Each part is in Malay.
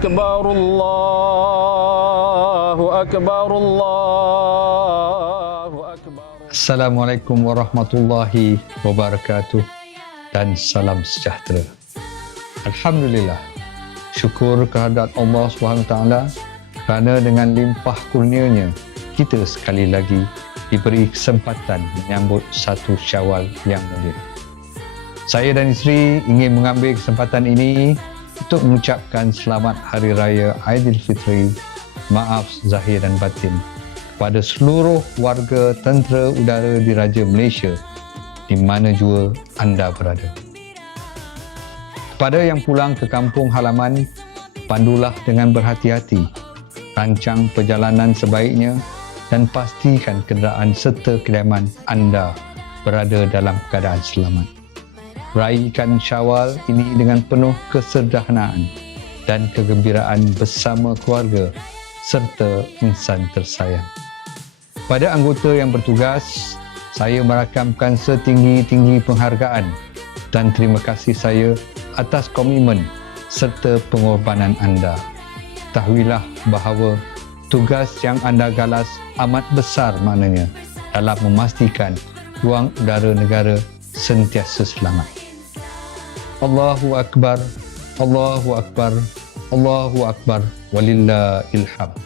أكبر الله أكبر الله أكبر. Assalamualaikum warahmatullahi wabarakatuh dan salam sejahtera. Alhamdulillah, syukur kehadrat Allah SWT kerana dengan limpah kurnianya kita sekali lagi diberi kesempatan menyambut satu Syawal yang mulia. Saya dan isteri ingin mengambil kesempatan ini untuk mengucapkan selamat Hari Raya Aidilfitri, maaf zahir dan batin kepada seluruh warga tentera udara Diraja Malaysia di mana jua anda berada. Kepada yang pulang ke kampung halaman, pandulah dengan berhati-hati, rancang perjalanan sebaiknya dan pastikan kenderaan serta kediaman anda berada dalam keadaan selamat. Raikan Syawal ini dengan penuh kesederhanaan dan kegembiraan bersama keluarga serta insan tersayang. Pada anggota yang bertugas, saya merakamkan setinggi-tinggi penghargaan dan terima kasih saya atas komitmen serta pengorbanan anda. Ketahuilah bahawa tugas yang anda galas amat besar maknanya dalam memastikan ruang udara negara sentiasa selamat. Allahu Akbar, Allahu Akbar, Allahu Akbar, walillahil hamd.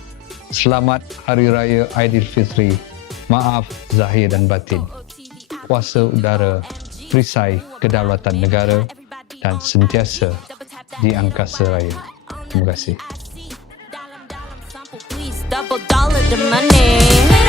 Selamat Hari Raya Aidilfitri, maaf zahir dan batin. Kuasa udara, perisai kedaulatan negara dan sentiasa di angkasa raya. Terima kasih. Double dollar the money.